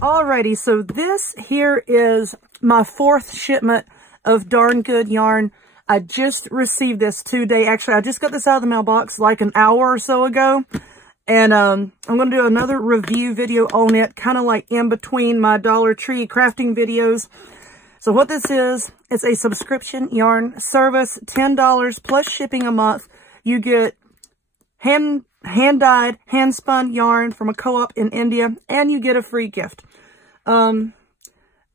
Alrighty, so this here is my 4th shipment of darn good yarn. I just received this today. Actually, I just got this out of the mailbox like an hour or so ago. And I'm going to do another review video on it, kind of like in between my Dollar Tree crafting videos. So what this is, it's a subscription yarn service, $10 plus shipping a month. You get hand-dyed, hand-spun yarn from a co-op in India, and you get a free gift. Now,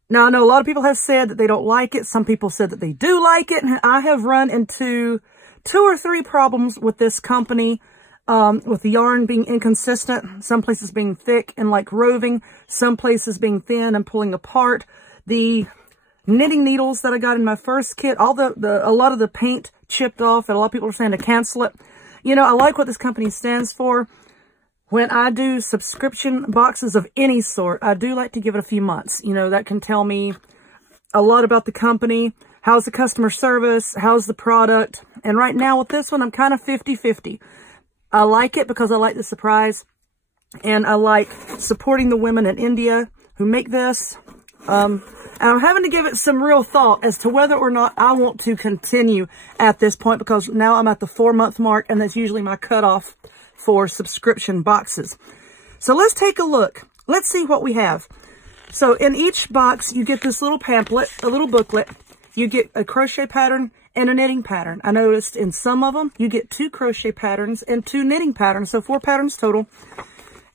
I know a lot of people have said that they don't like it. Some people said that they do like it. And I have run into 2 or 3 problems with this company, with the yarn being inconsistent. Some places being thick and like roving. Some places being thin and pulling apart. The knitting needles that I got in my first kit, a lot of the paint chipped off, and a lot of people are saying to cancel it. You know, I like what this company stands for. When I do subscription boxes of any sort, I do like to give it a few months. You know, that can tell me a lot about the company. How's the customer service? How's the product? And right now with this one, I'm kind of 50-50. I like it because I like the surprise. And I like supporting the women in India who make this. And I'm having to give it some real thought as to whether or not I want to continue at this point, because now I'm at the 4-month mark, and that's usually my cutoff for subscription boxes. So let's take a look. Let's see what we have. So in each box, you get this little pamphlet, a little booklet. You get a crochet pattern and a knitting pattern. I noticed in some of them, you get 2 crochet patterns and 2 knitting patterns, so 4 patterns total.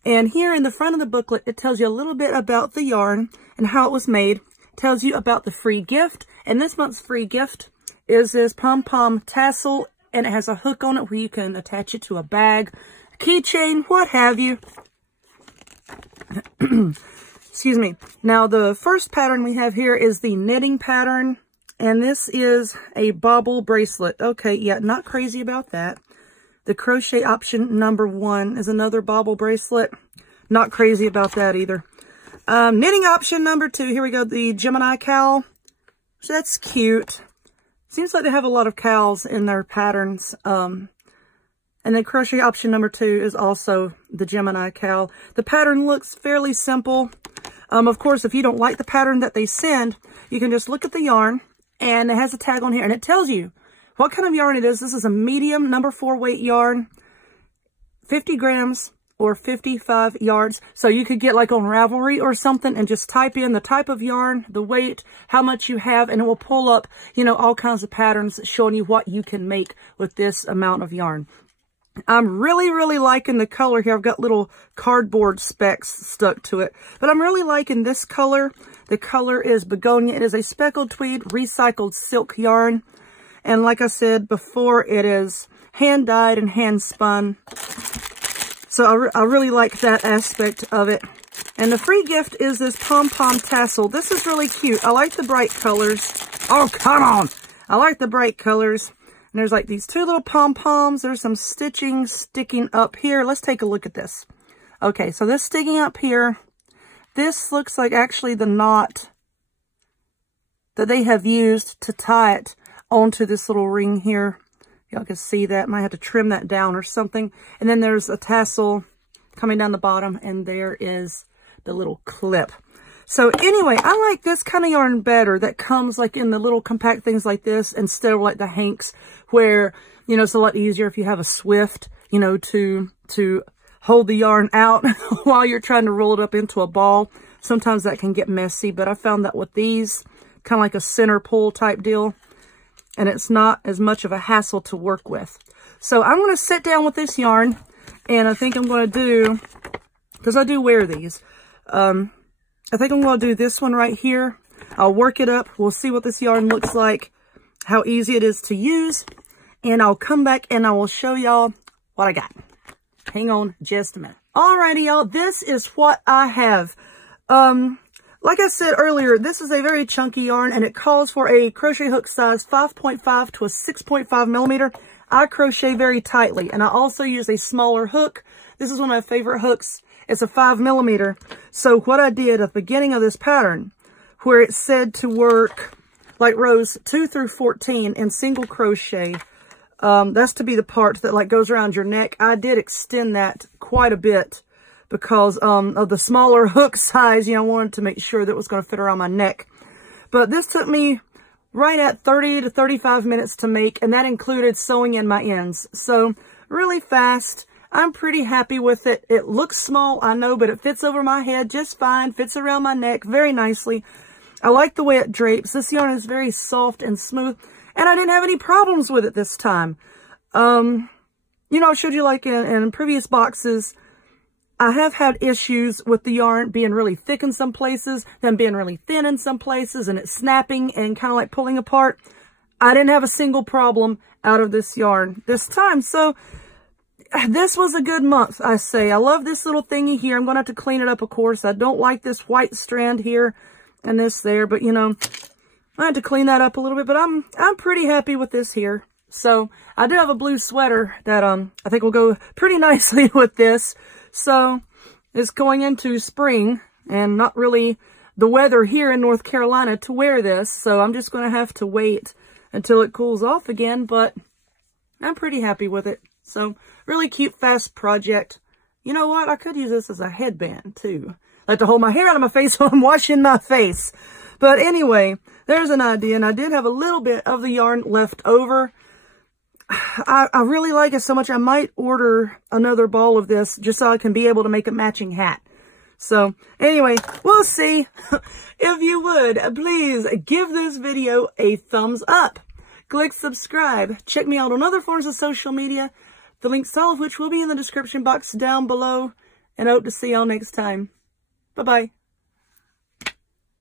And here in the front of the booklet, it tells you a little bit about the yarn and how it was made. It tells you about the free gift. And this month's free gift is this Pom-Pom Tassel, and it has a hook on it where you can attach it to a bag, a keychain, what have you. Excuse me. Now, the first pattern we have here is the knitting pattern, and this is a bobble bracelet. Okay, yeah, not crazy about that. The crochet option number 1 is another bobble bracelet. Not crazy about that either. Knitting option number 2, here we go, the Gemini Cal. So that's cute. Seems like they have a lot of cows in their patterns. And then crochet option number 2 is also the Gemini Cal. The pattern looks fairly simple. Of course, if you don't like the pattern that they send, you can just look at the yarn, and it has a tag on here, and it tells you what kind of yarn it is. This is a medium number 4 weight yarn, 50 grams or 55 yards. So you could get like on Ravelry or something and just type in the type of yarn, the weight, how much you have, and it will pull up, you know, all kinds of patterns showing you what you can make with this amount of yarn. I'm really liking the color here. I've got little cardboard specks stuck to it, but I'm really liking this color. The color is begonia. It is a speckled tweed recycled silk yarn. And like I said before, it is hand dyed and hand spun. So I really like that aspect of it. And the free gift is this Pom-Pom Tassel. This is really cute. I like the bright colors. Oh, come on. I like the bright colors. And there's like these 2 little pom-poms. There's some stitching sticking up here. Let's take a look at this. Okay, so this sticking up here, this looks like actually the knot that they have used to tie it onto this little ring here. Y'all can see that. Might have to trim that down or something. And then there's a tassel coming down the bottom, and there is the little clip. So anyway, I like this kind of yarn better that comes like in the little compact things like this, instead of like the hanks where, you know, it's a lot easier if you have a Swift, you know, to hold the yarn out while you're trying to roll it up into a ball. Sometimes that can get messy, but I found that with these, kind of like a center pull type deal, and it's not as much of a hassle to work with. So I'm going to sit down with this yarn, and I think I'm going to do, because I do wear these, I think I'm going to do this one right here. I'll work it up. We'll see what this yarn looks like, how easy it is to use, and I'll come back and I will show y'all what I got. Hang on just a minute. Alrighty, y'all. This is what I have. Like I said earlier, this is a very chunky yarn, and it calls for a crochet hook size 5.5 to a 6.5 millimeter. I crochet very tightly, and I also use a smaller hook. This is one of my favorite hooks. It's a 5 millimeter. So what I did at the beginning of this pattern, where it said to work like rows 2 through 14 in single crochet, That's to be the part that like goes around your neck. I did extend that quite a bit because of the smaller hook size. You know, I wanted to make sure that it was going to fit around my neck. But this took me right at 30 to 35 minutes to make, and that included sewing in my ends. So really fast. I'm pretty happy with it. It looks small, I know, but it fits over my head just fine. Fits around my neck very nicely. I like the way it drapes. This yarn is very soft and smooth, and I didn't have any problems with it this time. You know, I showed you like in previous boxes, I have had issues with the yarn being really thick in some places, then being really thin in some places, and it snapping and kind of like pulling apart. I didn't have a single problem out of this yarn this time. So this was a good month, I say. I love this little thingy here. I'm going to have to clean it up, of course. I don't like this white strand here and this there, but you know, I had to clean that up a little bit, but I'm pretty happy with this here. So I do have a blue sweater that I think will go pretty nicely with this. So it's going into spring and not really the weather here in North Carolina to wear this. So I'm just going to have to wait until it cools off again, but I'm pretty happy with it. So really cute, fast project. You know what? I could use this as a headband too. I like to hold my hair out of my face while I'm washing my face. But anyway, there's an idea. And I did have a little bit of the yarn left over. I really like it so much, I might order another ball of this just so I can be able to make a matching hat. So anyway, we'll see. If you would, please give this video a thumbs up. Click subscribe. Check me out on other forms of social media, the links to all of which will be in the description box down below. And I hope to see y'all next time. Bye-bye.